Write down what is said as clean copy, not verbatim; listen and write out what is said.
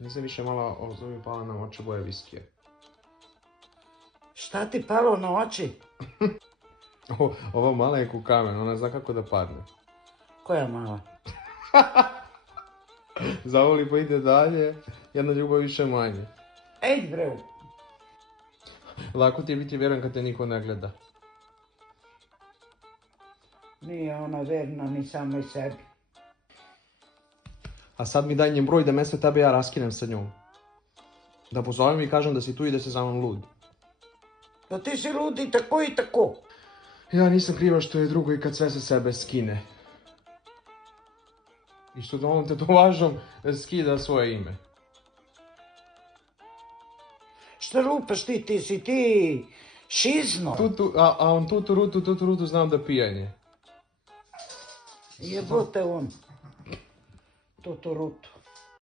Nisam više malo mi pala na oči boje viskije. Šta ti palo na oči? Ova mala je ku kamen, ona zna kako da padne. Koja mala? Zavoli pa ide dalje, jedna ljubav više manje. Ej bre, Lako ti je biti vjeran kad te niko ne gleda. nije ona verna ni samoj sebi. A sad mi daj njen broj da mesto tebe ja raskinem sa njom. Da pozovem i kažem da si tu i da si za mnom lud. Pa ti si ludi tako i tako. Ja nisam kriva što je drugo i kad sve sa sebe skine. I što onom tetovažom skida svoje ime. Šta lupaš ti si ti šizno. A on tutu rutu znam da pijanje. Jebote on. Tutu rutu.